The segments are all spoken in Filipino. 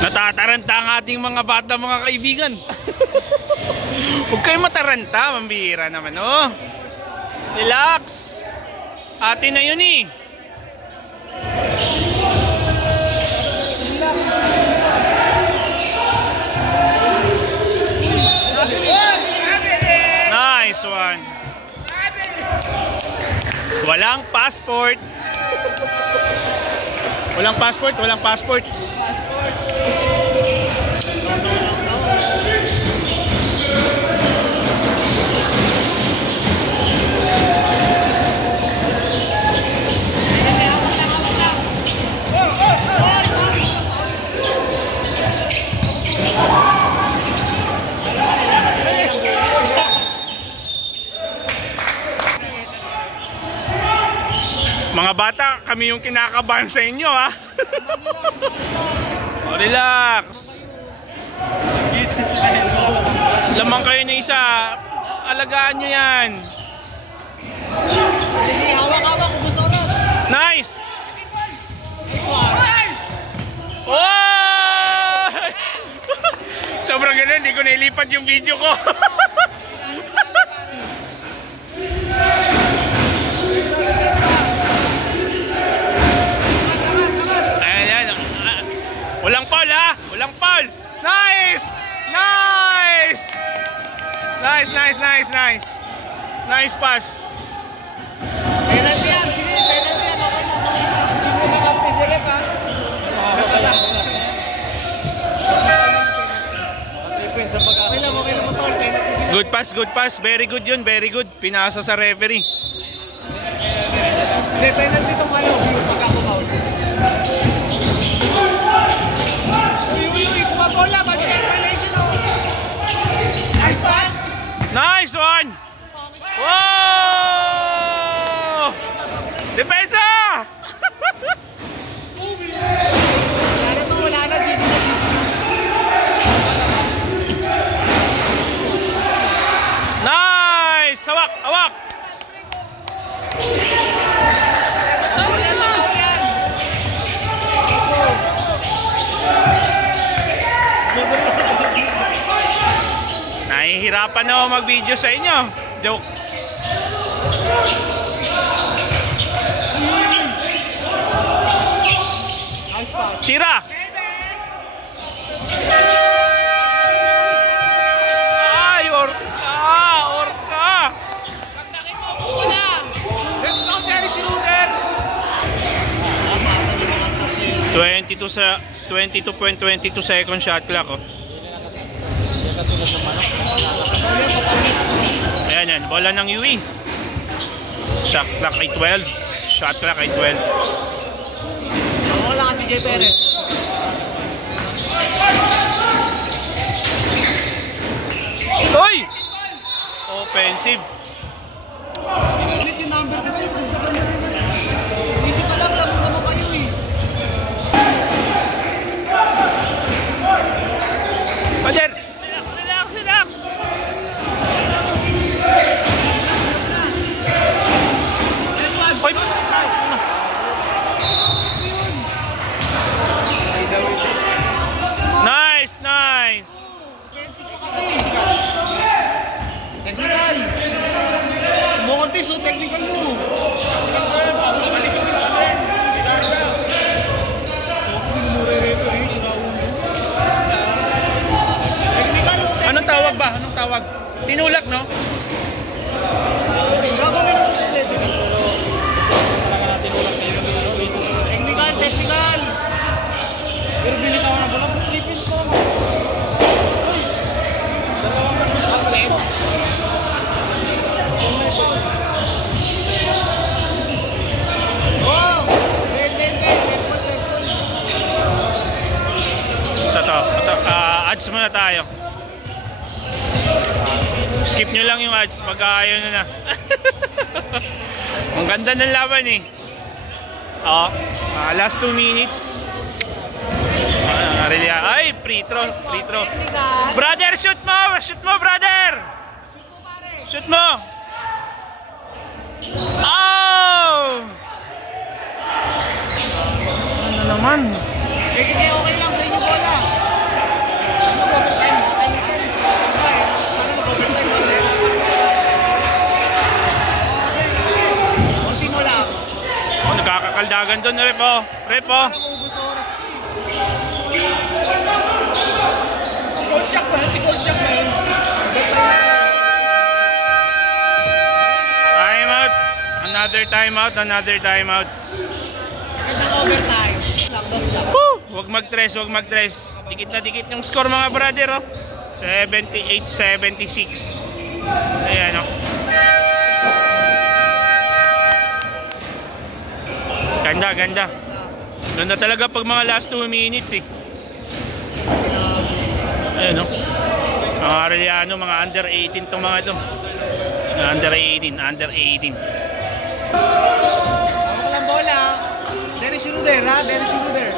Natataranta ang ating mga bata, mga kaibigan. Huwag kayo mataranta, mambihira naman, oh. Relax. Atin na yun eh. Nice one. Walang passport. Walang passport, walang passport. Mga bata, kami yung kinakabahan sa inyo, ha? Oh, relax. Lamang kayo na isa. Alagaan nyo yan. Nice! Oh! Sobrang ganun, hindi ko nailipat yung video ko. Walang foul, ha? Walang foul. Nice! Nice! Nice, nice, nice, nice. Nice pass. Penalty yan, sige, penalty yan. Okay na, sige pa. Good pass, good pass. Very good yun, very good. Pinasa sa referee. Hindi, penalty itong ano, pagkakabaw. Nice one! Wow! Depensa! Nice! Hawak! Hawak! Nahihirapan na ako mag-video sa inyo. Joke. Sira! Ay, orka! Orka! Pagdakin mo, kuko na! Let's go, Dennis Schroeder! 22.22 second shot clock, oh. Ayan yan, bola ng UE. Shot clock ay 12. Shot clock ay 12. Wala kasi J. Perez. Oy! Offensive. Ulit yung number kasi kung sa kanya rin. Isip ka lang, laro naman kayo eh. Roger! Relax, relax! Oy! Nice, nice! Technical! Kumokontis o technical mo! Pabalik kami na kami! Gitar ka! Pinumura rito eh, siraulo. Technical o technical? Anong tawag ba? Anong tawag? Tinulak, no? Gagawin mo ulit. Technical, technical! Pero bilit ako na bola, tripin ko naman. Outlet. Oh! Ito. Ads muna tayo. Skip nyo lang yung ads pag ayaw nyo na. Ang ganda ng laban eh. Last 2 minutes. Ay, free throw, free throw. Brother, shoot mo, brother. Shoot mo. Oh! naman. Okay lang sa inyo bola. Mag-overtime. Sana mag-overtime kasi. Konti mo lang. Oh, nagkakakaldagan doon, rep oh. Rep oh. Parang ubus oras. Goal shock ba? Si goal shock ba yun? Time out. Another time out, another time out. Gandang overtime. Woo! Huwag mag-tres, huwag mag-tres. Dikit na dikit yung score mga brother oh. 78-76. Ayan oh. Ganda, ganda. Ganda talaga pag mga last 2 minutes eh. Ayan oh. Mga Arellano, mga under 18 tong mga ito. Under 18, under 18. Ako lang bola. There is Schroeder ha, there is Schroeder.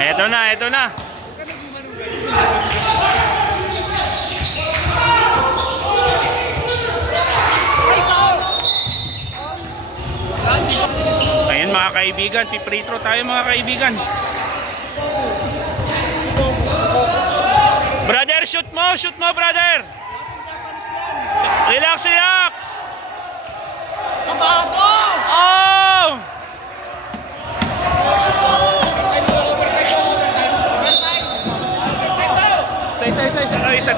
Eto na, eto na. Ayan mga kaibigan, free throw tayo mga kaibigan. Brother, shoot mo brother. Relax, relax. Kabago! Oh! Isa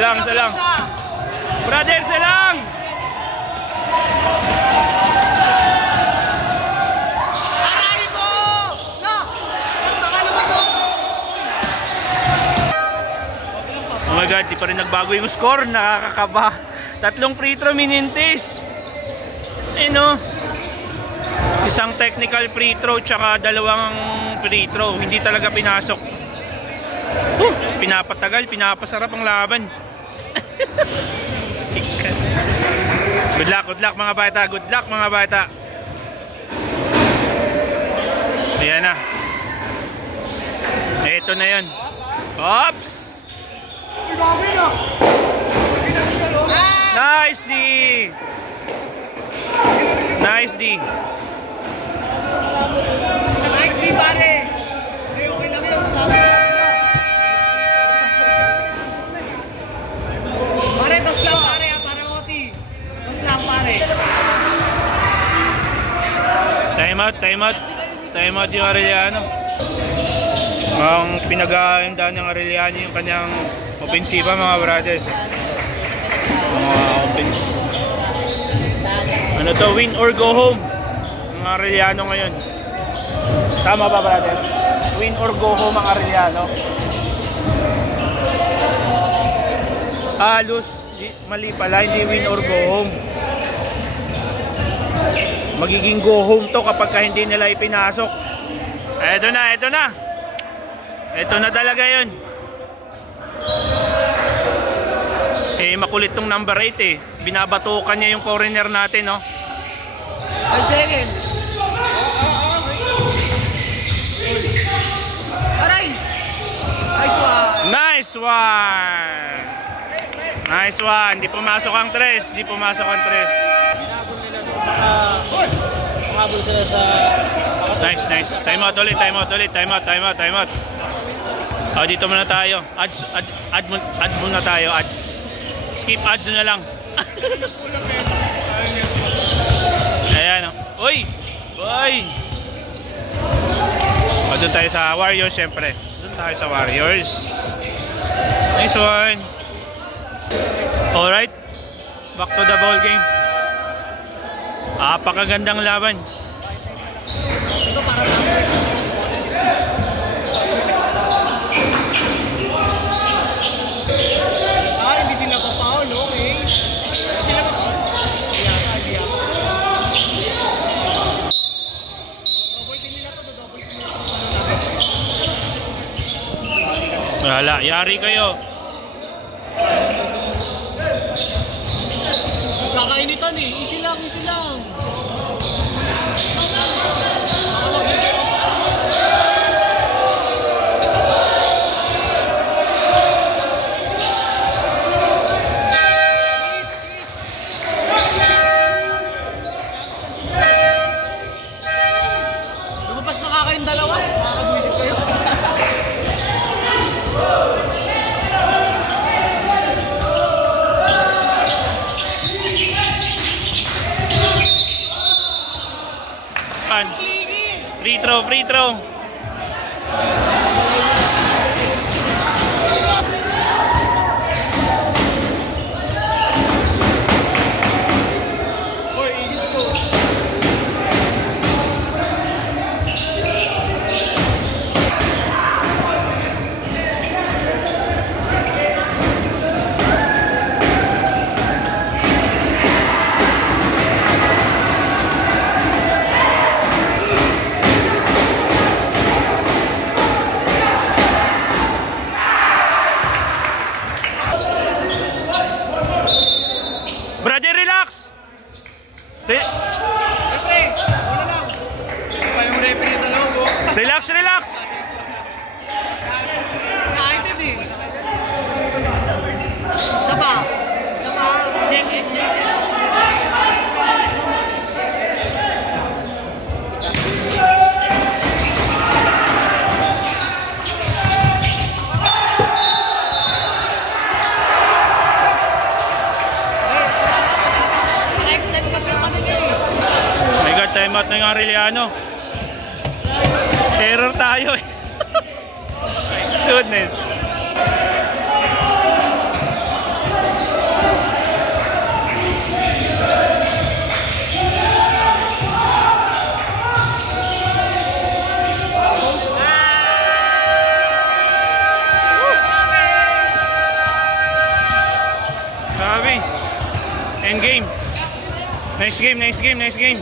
lang. Isa lang. Brother, isa lang. Arahin mo! Na! Nakalabas mo! Oh my God, di pa rin nagbago yung score. Nakakakaba. 3 free throw minintis. Ano? Isang technical free throw tsaka 2 free throw. Hindi talaga pinasok. Pinapatagal, pinapasarap ang laban. Good luck mga bata. Good luck mga bata. Ayan na. Ito na yun. Oops! Nice D! Nice D! Nice D pare! Okay lang yun. Pare, tos lang pare ha, para Oti. Tos lang pare. Time out yung Arellano. Ang pinag-aandaan ng Arellano yung kanyang opensiba mga brothers. Ano to, win or go home ang Arellano ngayon. Tama ba brother? Win or go home ang Arellano. Halos mali pala, hindi win or go home. Magiging go home to kapag hindi nila ipinasok. Eto na. Ito na talaga yun. Makulit tong number 8 eh. Binabatukan niya yung foreigner natin, no? 5 seconds. Aray! Nice one! Di pumasok ang 3. Umabol sila sa... Nice. Time out ulit. Oh, dito muna tayo. Add muna tayo. Skip ads na lang. Ayan o. Uy! O, doon tayo sa Warriors syempre. Nice one. Alright. Back to the ball game. Apakagandang laban. Ito para sa hindi sila pa-foul, okay? Sila pa-foul? Hindi ako. Double team nila to. Wala, yari kayo. Kakainitan eh. Easy lang. Pan. Free throw, free throw. Brother, relax! Referee, wala lang. Ito pa yung referee sa loob, oh. Relax, relax! Excited eh. Isa pa. Isa pa. Extend kasi yung ano niya eh. My God, time out na yung Arellano. Error tayo eh. Goodness. Grabe. End game. Nice game, nice game, nice game.